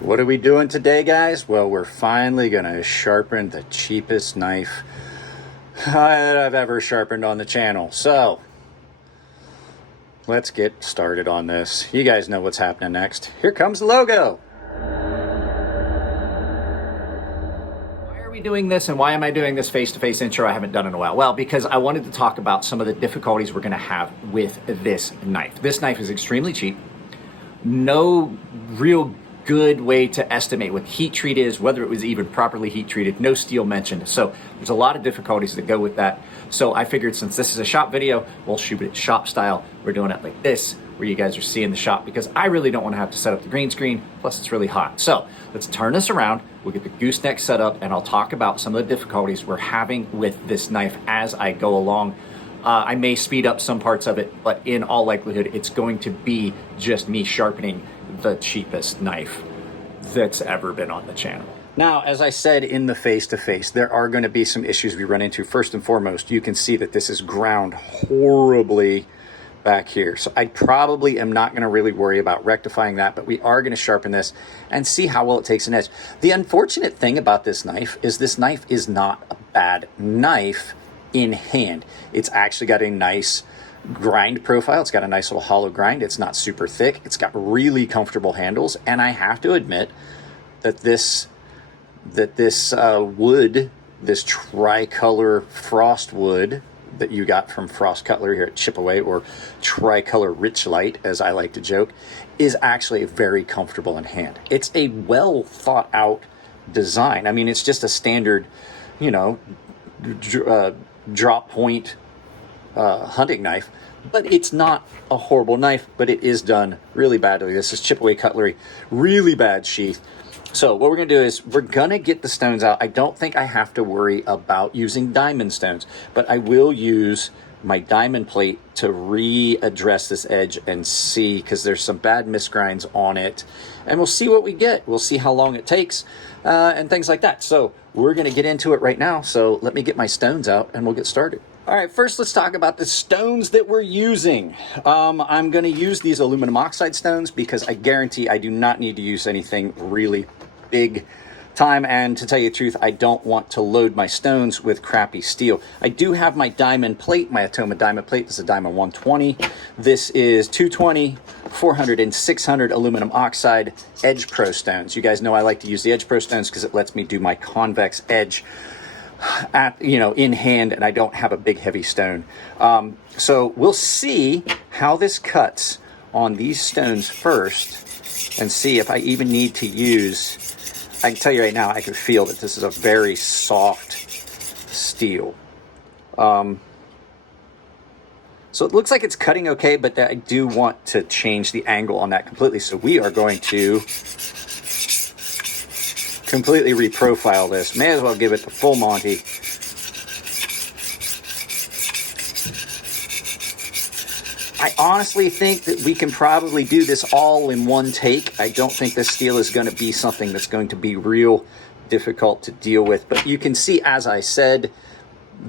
What are we doing today, guys? Well, we're finally gonna sharpen the cheapest knife that I've ever sharpened on the channel. So let's get started on this. You guys know what's happening next. Here comes the logo. Why are we doing this, and why am I doing this face-to-face intro I haven't done in a while? Well, because I wanted to talk about some of the difficulties we're gonna have with this knife. This knife is extremely cheap. No real good way to estimate what heat treat is, whether it was even properly heat treated, no steel mentioned. So there's a lot of difficulties that go with that. So I figured since this is a shop video, we'll shoot it shop style. We're doing it like this, where you guys are seeing the shop, because I really don't want to have to set up the green screen, plus it's really hot. So let's turn this around, we'll get the gooseneck set up, and I'll talk about some of the difficulties we're having with this knife as I go along. I may speed up some parts of it, but in all likelihood, it's going to be just me sharpening the cheapest knife that's ever been on the channel. Now, as I said in the face-to-face, there are going to be some issues we run into. First and foremost, you can see that this is ground horribly back here. So I probably am not going to really worry about rectifying that, but we are going to sharpen this and see how well it takes an edge. The unfortunate thing about this knife is not a bad knife in hand. It's actually got a nice grind profile. It's got a nice little hollow grind. It's not super thick. It's got really comfortable handles, and I have to admit that this wood, this tricolor frost wood that you got from Frost Cutlery here at Chipaway, or tricolor rich light as I like to joke, is actually very comfortable in hand. It's a well thought out design. I mean, it's just a standard, you know, drop point hunting knife, but it's not a horrible knife, but it is done really badly. This is Chipaway Cutlery, really bad sheath. So what we're gonna do is we're gonna get the stones out. I don't think I have to worry about using diamond stones, but I will use my diamond plate to readdress this edge and see, because there's some bad misgrinds on it, and we'll see what we get. We'll see how long it takes and things like that. So we're gonna get into it right now. So let me get my stones out and we'll get started. All right, first let's talk about the stones that we're using. I'm gonna use these aluminum oxide stones because I guarantee I do not need to use anything really big time, and to tell you the truth, I don't want to load my stones with crappy steel. I do have my diamond plate, my Atoma diamond plate. This is a diamond 120. This is 220, 400, and 600 aluminum oxide Edge Pro stones. You guys know I like to use the Edge Pro stones because it lets me do my convex edge in hand, and I don't have a big heavy stone. So we'll see how this cuts on these stones first and see if I even need to use. I can tell you right now, I can feel that this is a very soft steel. So it looks like it's cutting okay, but I do want to change the angle on that completely. So we are going to completely reprofile this. May as well give it the full Monty. I honestly think that we can probably do this all in one take. I don't think this steel is going to be something that's going to be real difficult to deal with. But you can see, as I said,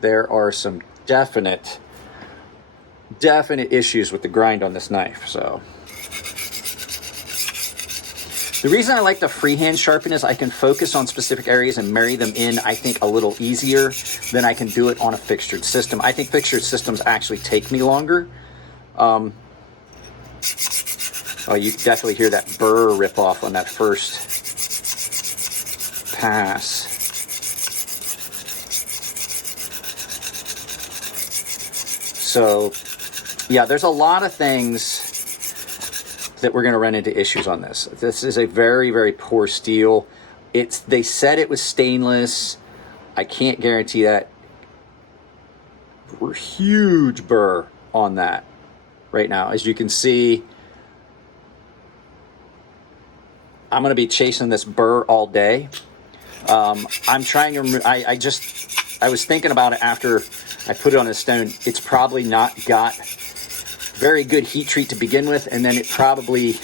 there are some definite issues with the grind on this knife. So the reason I like the freehand sharpen is I can focus on specific areas and marry them in, I think, a little easier than I can do it on a fixtured system. I think fixtured systems actually take me longer. Oh, you definitely hear that burr rip off on that first pass. So, yeah, there's a lot of things that we're going to run into issues on this. This is a very, very poor steel. They said it was stainless. I can't guarantee that. Huge burr on that right now. As you can see, I'm going to be chasing this burr all day. I'm trying to remove, I was thinking about it after I put it on a stone. It's probably not got very good heat treat to begin with, and then it probably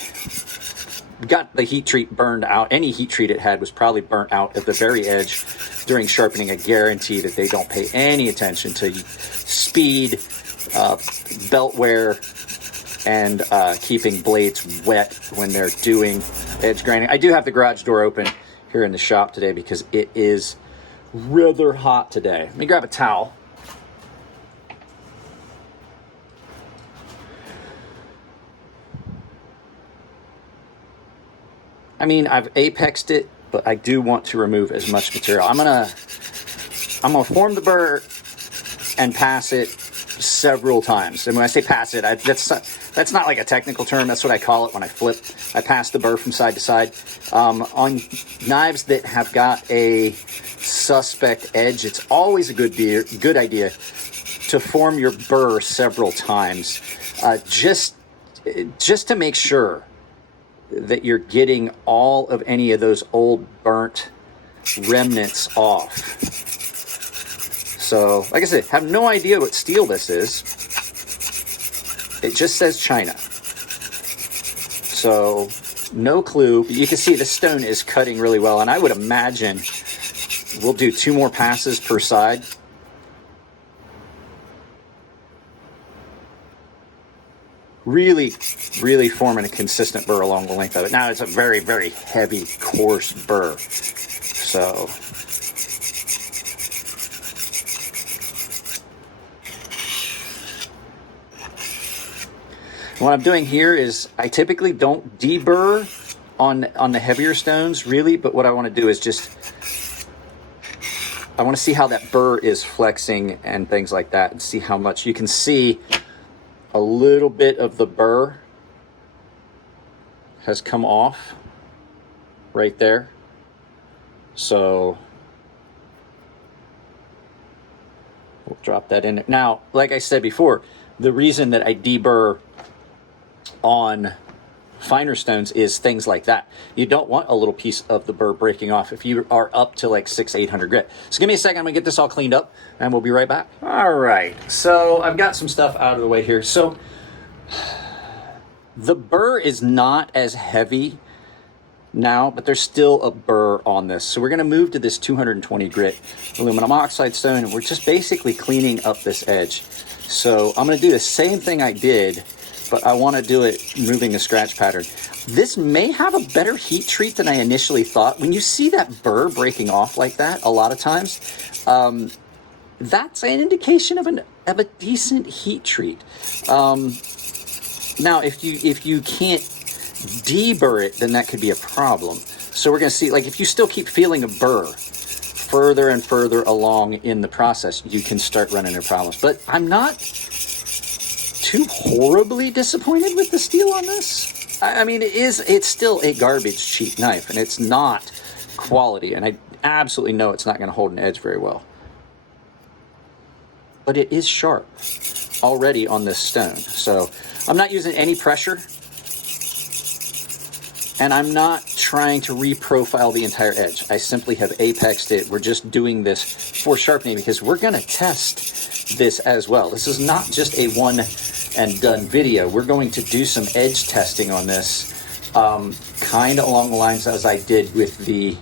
got the heat treat burned out. Any heat treat it had was probably burnt out at the very edge during sharpening. I guarantee that they don't pay any attention to speed, belt wear, and keeping blades wet when they're doing edge grinding. I do have the garage door open here in the shop today because it is rather hot today. Let me grab a towel. I mean, I've apexed it, but I do want to remove as much material. I'm gonna form the burr and pass it several times. And when I say pass it, that's not like a technical term. That's what I call it when I flip. I pass the burr from side to side. On knives that have got a suspect edge, it's always a good idea to form your burr several times, just to make sure that you're getting all of any of those old burnt remnants off. So, like I said, have no idea what steel this is. It just says China. So, no clue. But you can see the stone is cutting really well, and I would imagine we'll do 2 more passes per side. Really, really forming a consistent burr along the length of it. Now it's a very, very heavy, coarse burr. So what I'm doing here is I typically don't deburr on the heavier stones, really, but what I want to do is just, I want to see how that burr is flexing and things like that, and see how much you can see. A little bit of the burr has come off right there. So we'll drop that in. Now, like I said before, the reason that I deburr on finer stones is things like that. You don't want a little piece of the burr breaking off if you are up to like 600-800 grit. So give me a second, I'm gonna get this all cleaned up and we'll be right back. All right, so I've got some stuff out of the way here. So the burr is not as heavy now, but there's still a burr on this. So we're gonna move to this 220 grit aluminum oxide stone, and we're just basically cleaning up this edge. So I'm gonna do the same thing I did, but I want to do it moving the scratch pattern. This may have a better heat treat than I initially thought. When you see that burr breaking off like that, a lot of times, that's an indication of a decent heat treat. Now, if you can't deburr it, then that could be a problem. So we're going to see, like, if you still keep feeling a burr further and further along in the process, you can start running into problems. But I'm not too horribly disappointed with the steel on this. I mean, it's still a garbage cheap knife, and it's not quality, and I absolutely know it's not going to hold an edge very well. But it is sharp already on this stone. So I'm not using any pressure, and I'm not trying to reprofile the entire edge. I simply have apexed it. We're just doing this for sharpening because we're going to test this as well. This is not just a one and done video. We're going to do some edge testing on this, kind of along the lines as I did with the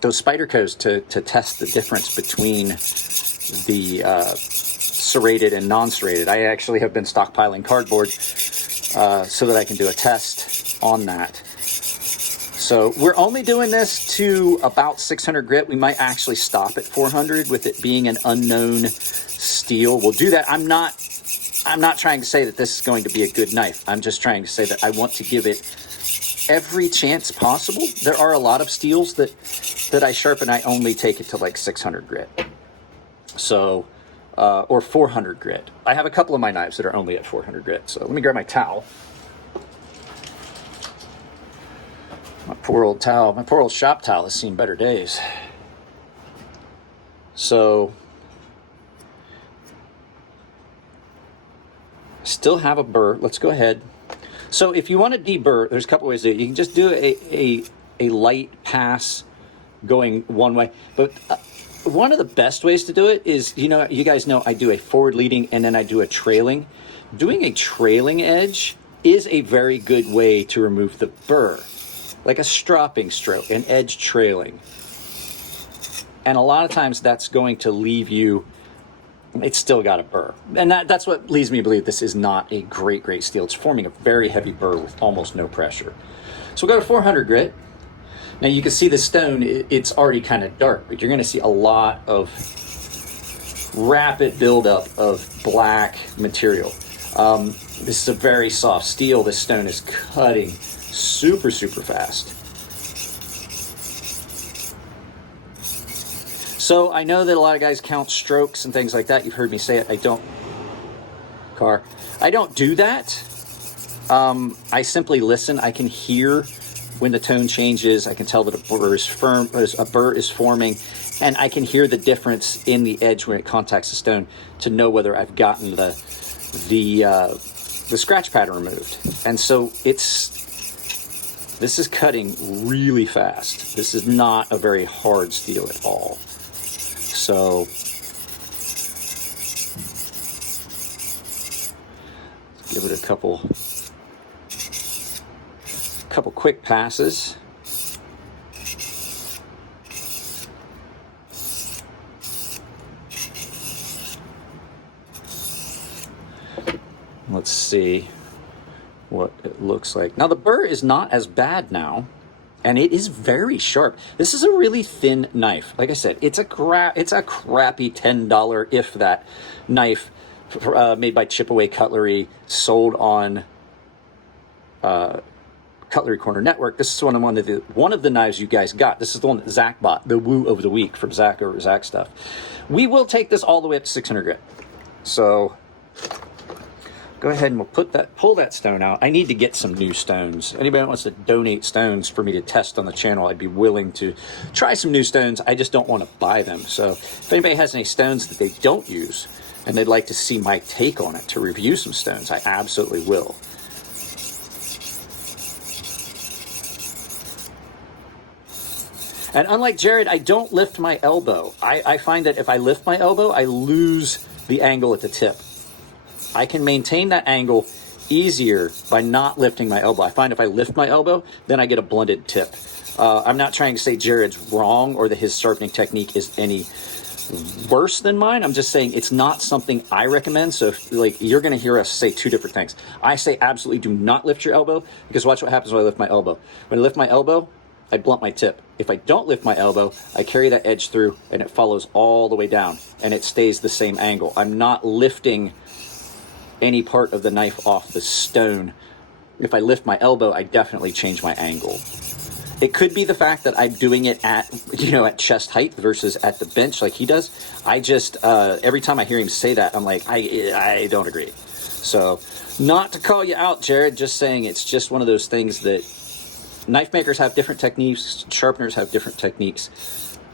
those Spydercos to test the difference between the serrated and non-serrated. I actually have been stockpiling cardboard so that I can do a test on that. So we're only doing this to about 600 grit. We might actually stop at 400 with it being an unknown steel. We'll do that. I'm not trying to say that this is going to be a good knife. I'm just trying to say that I want to give it every chance possible. There are a lot of steels that I sharpen. I only take it to like 600 grit. So, or 400 grit. I have a couple of my knives that are only at 400 grit. So let me grab my towel. My poor old towel, my poor old shop towel has seen better days. So, still have a burr. Let's go ahead. So if you want to deburr, there's a couple ways to do it. You can just do a light pass going one way. But one of the best ways to do it is, you guys know I do a forward leading and then I do a trailing. Doing a trailing edge is a very good way to remove the burr. Like a stropping stroke, an edge trailing. And a lot of times that's going to leave you it's still got a burr. And that's what leads me to believe this is not a great steel. It's forming a very heavy burr with almost no pressure. So we'll go to 400 grit. Now you can see the stone, it's already kind of dark, but you're going to see a lot of rapid buildup of black material. This is a very soft steel. This stone is cutting super fast. So I know that a lot of guys count strokes and things like that. You've heard me say it. I don't do that. I simply listen. I can hear when the tone changes. I can tell that a burr is forming, and I can hear the difference in the edge when it contacts the stone to know whether I've gotten the scratch pattern removed. And so this is cutting really fast. This is not a very hard steel at all. So give it a couple quick passes. Let's see what it looks like. Now the burr is not as bad now, and it is very sharp. This is a really thin knife. Like I said, it's a crappy $10, if that, knife made by Chip-Away Cutlery, sold on Cutlery Corner Network. This is one of the knives you guys got. This is the one that Zach bought, the Woo of the Week from Zach over Zach Stuff. We will take this all the way up to 600 grit. So go ahead and we'll pull that stone out. I need to get some new stones. Anybody that wants to donate stones for me to test on the channel, I'd be willing to try some new stones. I just don't want to buy them. So if anybody has any stones that they don't use and they'd like to see my take on it, to review some stones, I absolutely will. And unlike Jared, I don't lift my elbow. I find that if I lift my elbow, I lose the angle at the tip. I can maintain that angle easier by not lifting my elbow. I find if I lift my elbow, then I get a blunted tip. I'm not trying to say Jared's wrong or that his sharpening technique is any worse than mine. I'm just saying it's not something I recommend. So if, you're going to hear us say two different things. I say absolutely do not lift your elbow, because watch what happens when I lift my elbow. When I lift my elbow, I blunt my tip. If I don't lift my elbow, I carry that edge through and it follows all the way down and it stays the same angle. I'm not lifting any part of the knife off the stone. If I lift my elbow, I definitely change my angle. It could be the fact that I'm doing it at chest height versus at the bench like he does. I just, every time I hear him say that, I'm like, I don't agree. So not to call you out, Jared, just saying it's just one of those things that knife makers have different techniques, sharpeners have different techniques.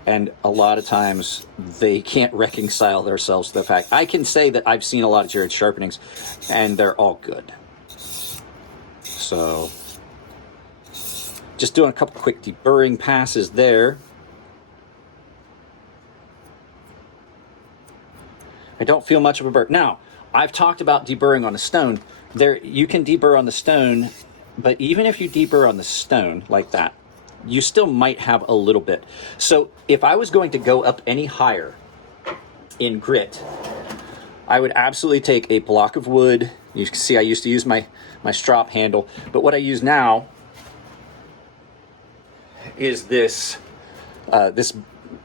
And a lot of times they can't reconcile themselves to the fact. I can say that I've seen a lot of Jared sharpenings and they're all good. So just doing a couple quick deburring passes there. I don't feel much of a burr. Now, I've talked about deburring on a stone. You can deburr on the stone, but even if you deburr on the stone like that, you still might have a little bit. So if I was going to go up any higher in grit, I would absolutely take a block of wood. You can see I used to use my strop handle, but what I use now is this.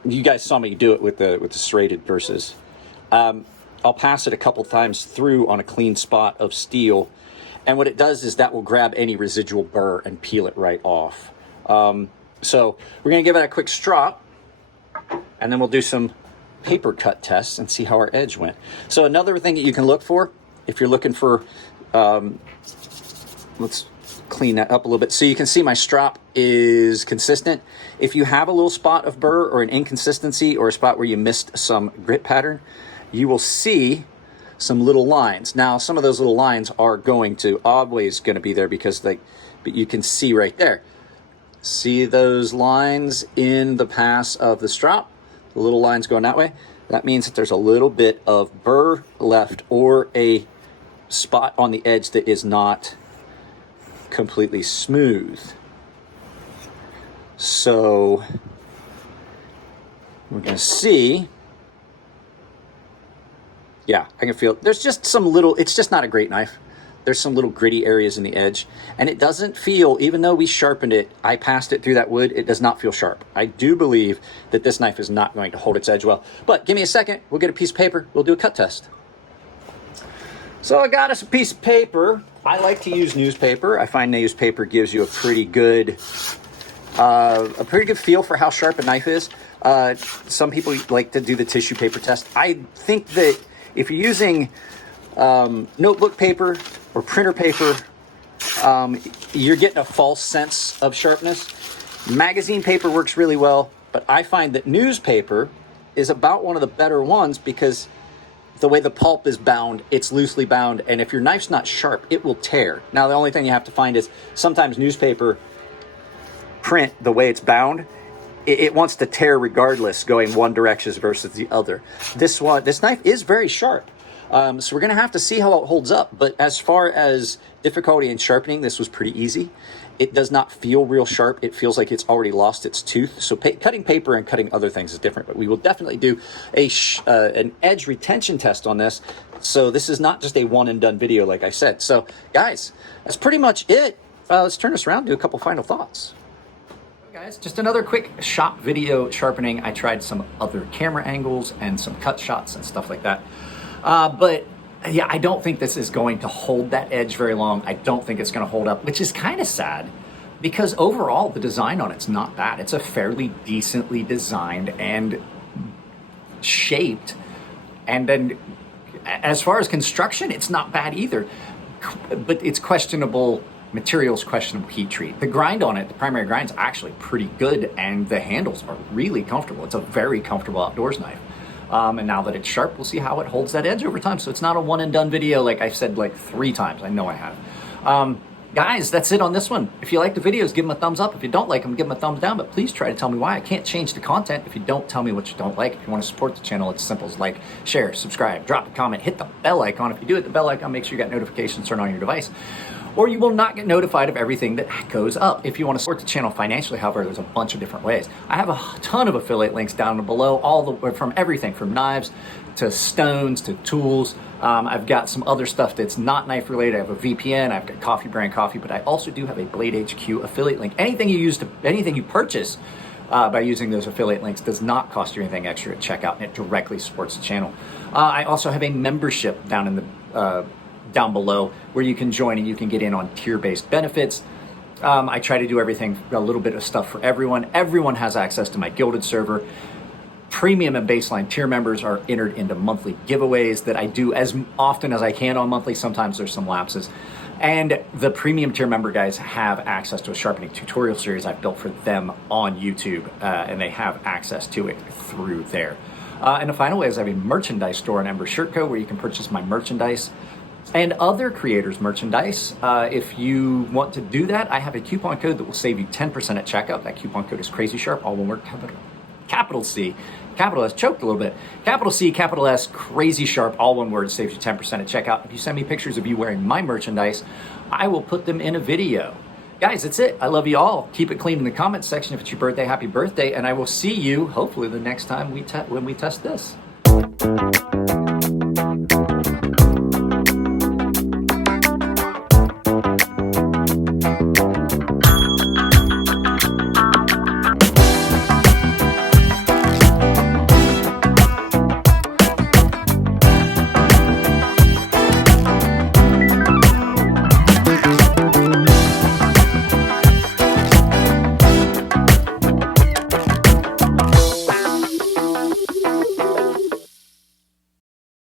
You guys saw me do it with the serrated versus. I'll pass it a couple times through on a clean spot of steel, and what it does is that will grab any residual burr and peel it right off. So we're going to give it a quick strop, and then we'll do some paper cut tests and see how our edge went. So another thing that you can look for, if you're looking for, let's clean that up a little bit. So you can see my strop is consistent. If you have a little spot of burr or an inconsistency or a spot where you missed some grit pattern, you will see some little lines. Now, some of those little lines are always going to be there because but you can see right there. See those lines in the pass of the strop? The little lines going that way? That means that there's a little bit of burr left or a spot on the edge that is not completely smooth. So we're going to see Yeah, I can feel, there's just some little, it's just not a great knife. There's some little gritty areas in the edge, and it doesn't feel, even though we sharpened it, I passed it through that wood, it does not feel sharp. I do believe that this knife is not going to hold its edge well. But give me a second, we'll get a piece of paper, we'll do a cut test. So I got us a piece of paper. I like to use newspaper. I find newspaper gives you a pretty good feel for how sharp a knife is. Some people like to do the tissue paper test. I think that if you're using notebook paper or printer paper, you're getting a false sense of sharpness. Magazine paper works really well, but I find that newspaper is about one of the better ones because the way the pulp is bound, it's loosely bound, and if your knife's not sharp, it will tear. Now, the only thing you have to find is sometimes newspaper print, the way it's bound, it wants to tear regardless, going one direction versus the other. This knife is very sharp. So we're going to have to see how it holds up. But as far as difficulty in sharpening, this was pretty easy. It does not feel real sharp. It feels like it's already lost its tooth. So cutting paper and cutting other things is different. But we will definitely do an edge retention test on this. So this is not just a one and done video, like I said. So guys, that's pretty much it. Let's turn this around and do a couple final thoughts. Guys, just another quick shop video sharpening. I tried some other camera angles and some cut shots and stuff like that. But yeah, I don't think this is going to hold that edge very long. I don't think it's going to hold up, which is kind of sad because overall the design on it's not bad. It's a fairly decently designed and shaped. And then as far as construction, it's not bad either, but it's questionable materials, questionable heat treat. The grind on it, the primary grind is actually pretty good, and the handles are really comfortable. It's a very comfortable outdoors knife. And now that it's sharp, we'll see how it holds that edge over time. So it's not a one and done video like I've said like 3 times. I know I have. Guys, that's it on this one. If you like the videos, give them a thumbs up. If you don't like them, give them a thumbs down. But please try to tell me why. I can't change the content if you don't tell me what you don't like. If you want to support the channel, it's simple as like, share, subscribe, drop a comment, hit the bell icon. If you do hit the bell icon, make sure you got notifications turned on your device, or you will not get notified of everything that goes up. If you want to support the channel financially, however, there's a bunch of different ways. I have a ton of affiliate links down below, from everything from knives to stones to tools. I've got some other stuff that's not knife related. I have a VPN, I've got Coffee Brand Coffee, but I also do have a Blade HQ affiliate link. Anything you purchase by using those affiliate links does not cost you anything extra at checkout, and it directly supports the channel. I also have a membership down below where you can join and you can get in on tier-based benefits. I try to do everything, a little bit of stuff for everyone. Everyone has access to my Gilded server. Premium and baseline tier members are entered into monthly giveaways that I do as often as I can on monthly. Sometimes there's some lapses. And the premium tier member guys have access to a sharpening tutorial series I've built for them on YouTube, and they have access to it through there. And the final way is I have a merchandise store on Ember Shirt Co where you can purchase my merchandise and other creators' merchandise. If you want to do that, I have a coupon code that will save you 10% at checkout. That coupon code is CrazySharp, all one word, capital C, capital S, choked a little bit, capital C, capital S, CrazySharp, all one word, saves you 10% at checkout. If you send me pictures of you wearing my merchandise, I will put them in a video. Guys, that's it. I love you all. Keep it clean in the comments section. If it's your birthday, happy birthday, and I will see you hopefully the next time when we test this.